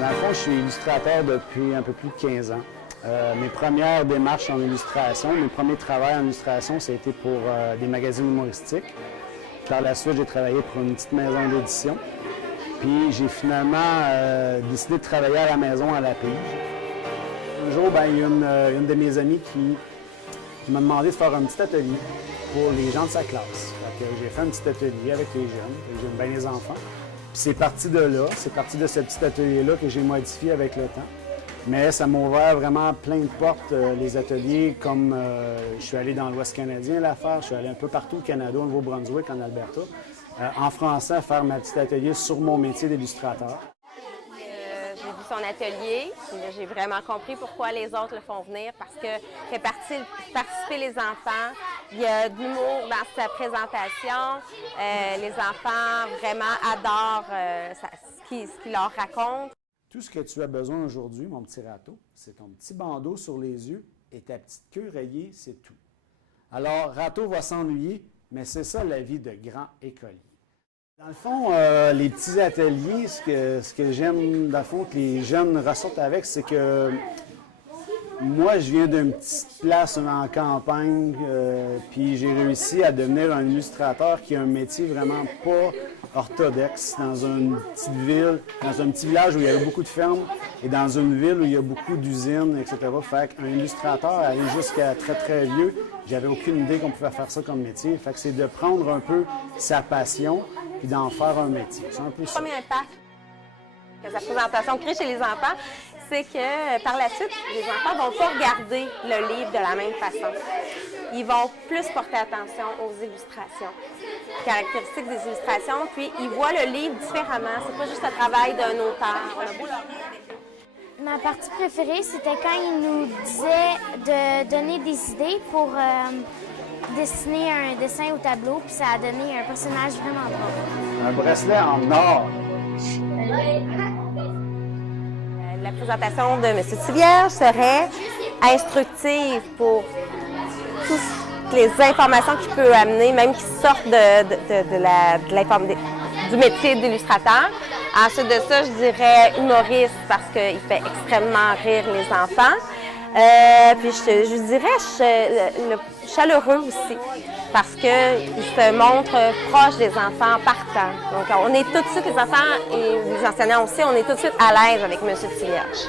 Dans le fond, je suis illustrateur depuis un peu plus de 15 ans. Mes premières démarches en illustration, mes premiers travaux en illustration, ça a été pour des magazines humoristiques. Par la suite, j'ai travaillé pour une petite maison d'édition. Puis j'ai finalement décidé de travailler à la maison à la Pige. Un jour, il y a une de mes amies qui m'a demandé de faire un petit atelier pour les gens de sa classe. J'ai fait un petit atelier avec les jeunes, j'aime bien les enfants. Puis c'est parti de là, c'est parti de ce petit atelier-là que j'ai modifié avec le temps. Mais ça m'a ouvert vraiment plein de portes, les ateliers, comme je suis allé dans l'Ouest canadien la faire, je suis allé un peu partout au Canada, au Nouveau-Brunswick, en Alberta, en français, faire ma petite atelier sur mon métier d'illustrateur. J'ai vu son atelier, j'ai vraiment compris pourquoi les autres le font venir, parce que fait participer les enfants, il y a de l'humour dans sa présentation, les enfants vraiment adorent ce qu'il leur raconte. Tout ce que tu as besoin aujourd'hui, mon petit Rato, c'est ton petit bandeau sur les yeux et ta petite queue rayée, c'est tout. Alors, Rato va s'ennuyer, mais c'est ça la vie de grand écolier. Dans le fond, les petits ateliers, ce que j'aime, dans le fond, que les jeunes ressortent avec, c'est que moi, je viens d'une petite place en campagne, puis j'ai réussi à devenir un illustrateur qui a un métier vraiment pas orthodoxe dans une petite ville, dans un petit village où il y avait beaucoup de fermes et dans une ville où il y a beaucoup d'usines, etc. Fait qu'un illustrateur, aller jusqu'à très, très vieux, j'avais aucune idée qu'on pouvait faire ça comme métier. Fait que c'est de prendre un peu sa passion puis d'en faire un métier. C'est un peu ça. Le premier impact que sa présentation crée chez les enfants, c'est que par la suite, les enfants ne vont pas regarder le livre de la même façon. Ils vont plus porter attention aux illustrations, caractéristiques des illustrations, puis ils voient le livre différemment. C'est pas juste le travail d'un auteur. Ma partie préférée, c'était quand il nous disait de donner des idées pour dessiner un dessin au tableau, puis ça a donné un personnage vraiment drôle. Un bracelet en or. La présentation de M. Thivierge serait instructive pour toutes les informations qu'il peut amener, même qui sortent du métier d'illustrateur. Ensuite de ça, je dirais humoriste parce qu'il fait extrêmement rire les enfants. Puis je dirais chaleureux aussi parce qu'il se montre proche des enfants partant. Donc on est tout de suite, les enfants et les enseignants aussi, on est tout de suite à l'aise avec M. Thivierge.